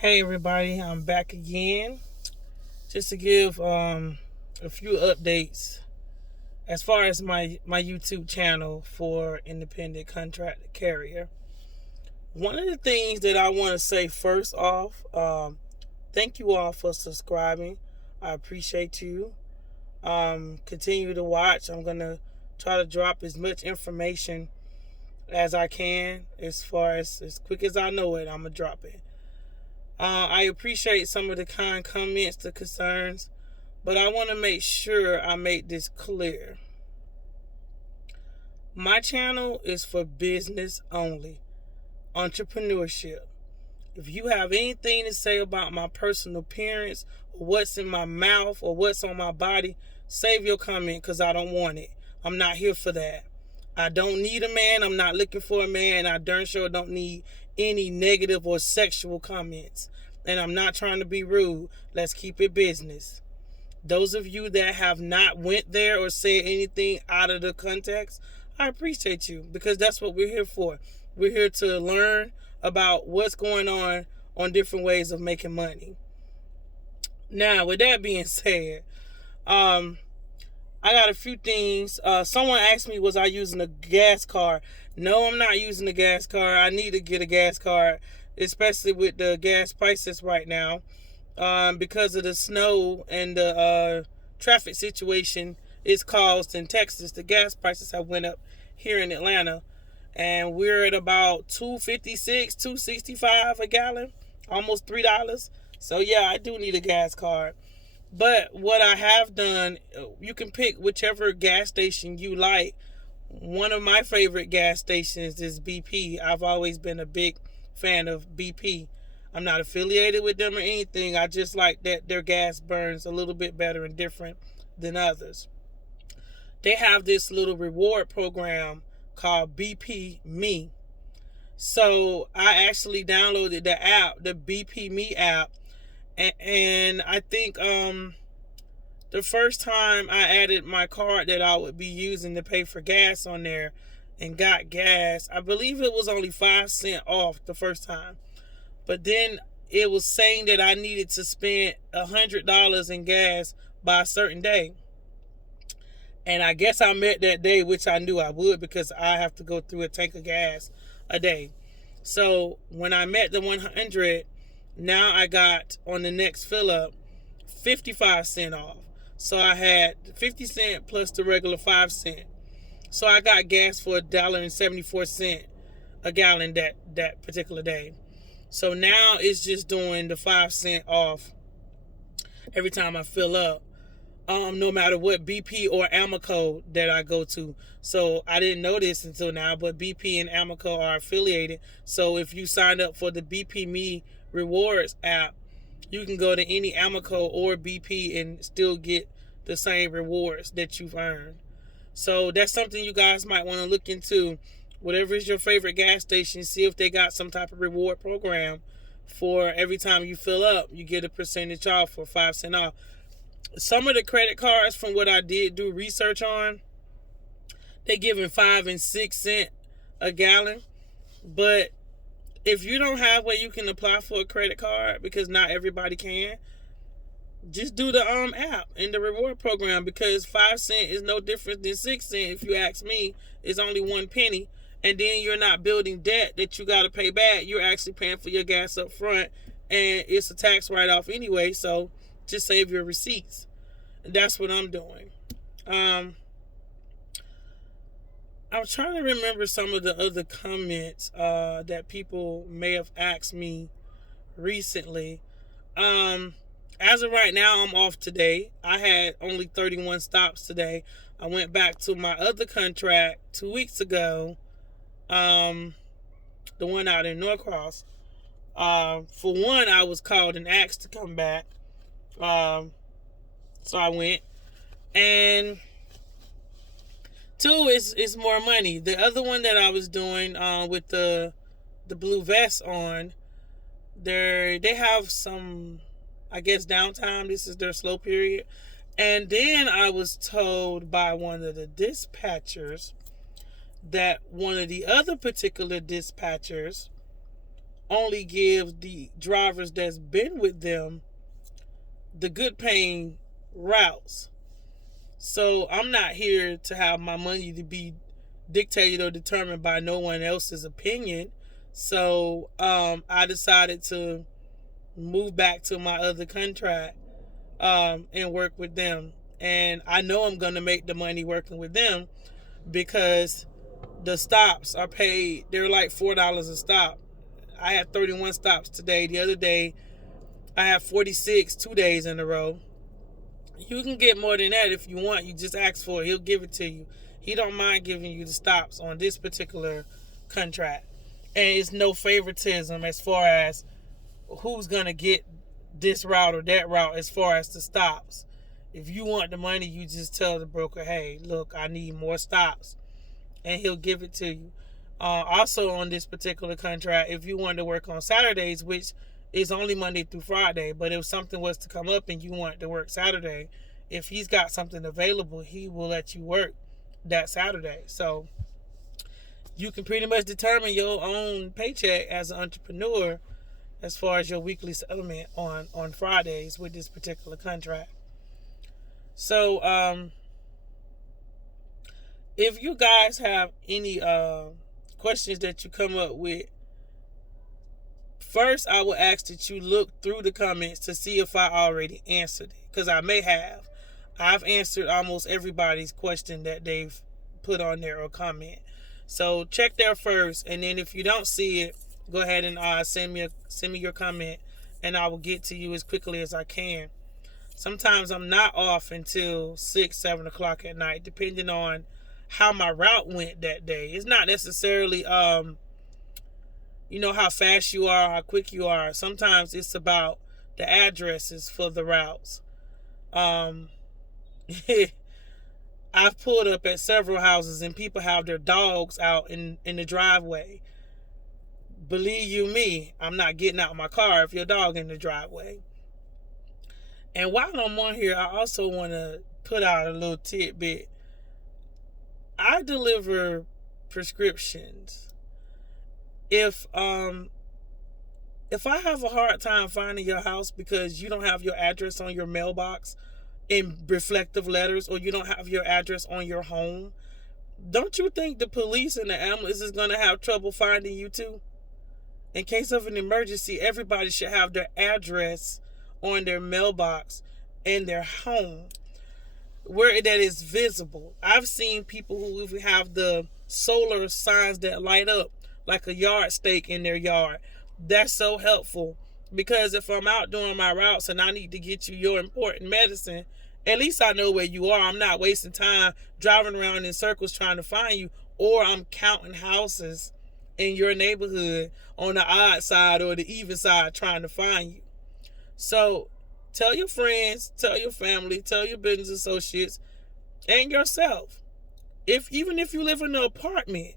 Hey everybody, I'm back again just to give a few updates as far as my YouTube channel for independent contractor carrier. One of the things that I want to say first off, thank you all for subscribing. I appreciate you. Continue to watch. I'm gonna try to drop as much information as I can as quick as I know it. I'm gonna drop it. I appreciate some of the kind comments, the concerns, but I want to make sure I make this clear. My channel is for business only, entrepreneurship. If you have anything to say about my personal appearance, or what's in my mouth, or what's on my body, save your comment because I don't want it. I'm not here for that. I don't need a man. I'm not looking for a man. I darn sure don't need any negative or sexual comments. And I'm not trying to be rude. Let's keep it business. Those of you that have not went there or said anything out of the context, I appreciate you because that's what we're here for. We're here to learn about what's going on different ways of making money. Now, with that being said, I got a few things. Someone asked me, was I using a gas card? No, I'm not using a gas card. I need to get a gas card, especially with the gas prices right now. Because of the snow and the traffic situation it's caused in Texas, the gas prices have went up here in Atlanta. And we're at about $2.56, $2.65 a gallon, almost $3. So yeah, I do need a gas card. But what I have done, you can pick whichever gas station you like. One of my favorite gas stations is BP. I've always been a big fan of BP. I'm not affiliated with them or anything. I just like that their gas burns a little bit better and different than others. They have this little reward program called BP Me. So I actually downloaded the app, the BP Me app, and I think the first time I added my card that I would be using to pay for gas on there and got gas, I believe it was only 5 cents off the first time. But then it was saying that I needed to spend $100 in gas by a certain day. And I guess I met that day, which I knew I would because I have to go through a tank of gas a day. So when I met the 100, now I got on the next fill up 55 cents off. So I had 50 cents plus the regular 5 cents. So I got gas for $1.74 a gallon that particular day. So now it's just doing the 5 cent off every time I fill up. No matter what BP or Amoco that I go to. So I didn't know this until now, but BP and Amoco are affiliated. So if you sign up for the BP Me Rewards app, you can go to any Amoco or BP and still get the same rewards that you've earned. So that's something you guys might want to look into. Whatever is your favorite gas station, see if they got some type of reward program for every time you fill up, you get a percentage off or 5 cents off. Some of the credit cards, from what I did do research on, they giving 5 and 6 cents a gallon. But if you don't have where you can apply for a credit card, because not everybody can, just do the app and the reward program, because 5 cents is no different than 6 cents. If you ask me, it's only 1 penny. And then you're not building debt that you got to pay back. You're actually paying for your gas up front, and it's a tax write-off anyway. So just save your receipts. And that's what I'm doing. I'm trying to remember some of the other comments that people may have asked me recently. As of right now, I'm off today. I had only 31 stops today. I went back to my other contract 2 weeks ago, the one out in Norcross. For one, I was called and asked to come back. So I went. And two, it's more money. The other one that I was doing with the blue vest on, they have some, I guess, downtime. This is their slow period. And then I was told by one of the dispatchers that one of the other particular dispatchers only gives the drivers that's been with them the good paying routes. So I'm not here to have my money to be dictated or determined by no one else's opinion. So I decided to move back to my other contract and work with them. And I know I'm going to make the money working with them because the stops are paid. They're like $4 a stop. I had 31 stops today. The other day, I had 46 2 days in a row. You can get more than that if you want. You just ask for it. He'll give it to you. He don't mind giving you the stops on this particular contract. And it's no favoritism as far as who's going to get this route or that route as far as the stops. If you want the money, you just tell the broker, hey, look, I need more stops. And he'll give it to you. Also on this particular contract, if you want to work on Saturdays, which is only Monday through Friday, but if something was to come up and you want to work Saturday, if he's got something available, he will let you work that Saturday. So you can pretty much determine your own paycheck as an entrepreneur as far as your weekly settlement on Fridays with this particular contract. So if you guys have any questions that you come up with, first I would ask that you look through the comments to see if I already answered it, because I may have. I've answered almost everybody's question that they've put on there or comment. So check there first, and then if you don't see it, go ahead and send me your comment, and I will get to you as quickly as I can. Sometimes I'm not off until 6, 7 o'clock at night, depending on how my route went that day. It's not necessarily how fast you are, how quick you are. Sometimes it's about the addresses for the routes. I've pulled up at several houses and people have their dogs out in the driveway. Believe you me, I'm not getting out of my car if your dog in the driveway. And while I'm on here, I also want to put out a little tidbit. I deliver prescriptions. If I have a hard time finding your house because you don't have your address on your mailbox in reflective letters, or you don't have your address on your home, don't you think the police and the ambulance is going to have trouble finding you too? In case of an emergency, everybody should have their address on their mailbox and their home where that is visible. I've seen people who even have the solar signs that light up like a yard stake in their yard. That's so helpful, because if I'm out doing my routes and I need to get you your important medicine, at least I know where you are. I'm not wasting time driving around in circles trying to find you, or I'm counting houses in your neighborhood on the odd side or the even side trying to find you. So tell your friends, tell your family, tell your business associates, and yourself. Even if you live in an apartment,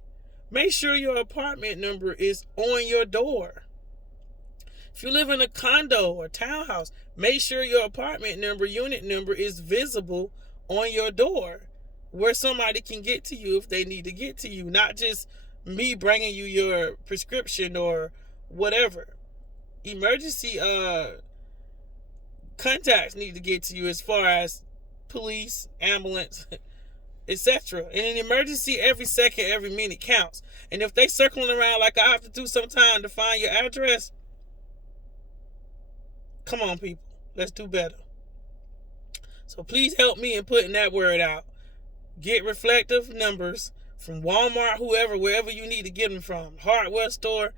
make sure your apartment number is on your door. If you live in a condo or townhouse, make sure your apartment number, unit number is visible on your door where somebody can get to you if they need to get to you, not just me bringing you your prescription or whatever. Emergency contacts need to get to you as far as police, ambulance, etc. In an emergency, every second, every minute counts. And if they circling around like I have to do sometime to find your address, come on, people, let's do better. So please help me in putting that word out. Get reflective numbers from Walmart, whoever, wherever you need to get them from. Hardware store.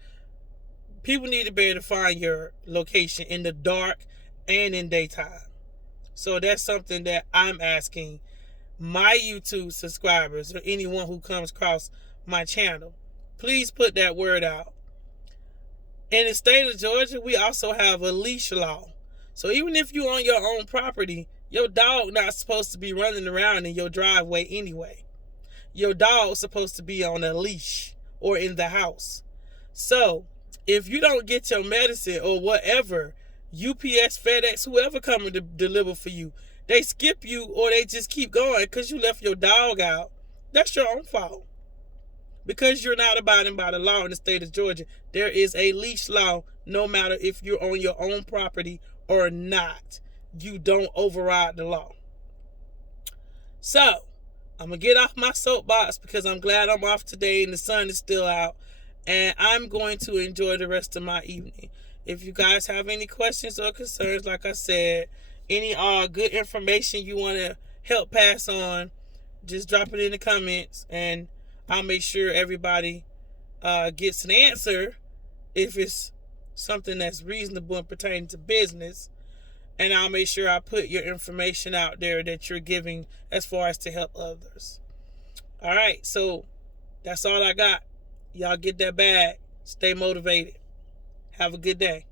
People need to be able to find your location in the dark and in daytime. So that's something that I'm asking my YouTube subscribers or anyone who comes across my channel. Please put that word out. In the state of Georgia, we also have a leash law. So even if you own your own property, your dog not supposed to be running around in your driveway anyway. Your dog's supposed to be on a leash or in the house. So if you don't get your medicine or whatever, UPS, FedEx, whoever coming to deliver for you, they skip you or they just keep going because you left your dog out. That's your own fault. because you're not abiding by the law in the state of Georgia, there is a leash law no matter if you're on your own property or not. You don't override the law. So, I'm going to get off my soapbox because I'm glad I'm off today and the sun is still out. And I'm going to enjoy the rest of my evening. If you guys have any questions or concerns, like I said, any good information you want to help pass on, just drop it in the comments and I'll make sure everybody gets an answer if it's something that's reasonable and pertaining to business. And I'll make sure I put your information out there that you're giving as far as to help others. All right, so that's all I got. Y'all get that bag. Stay motivated. Have a good day.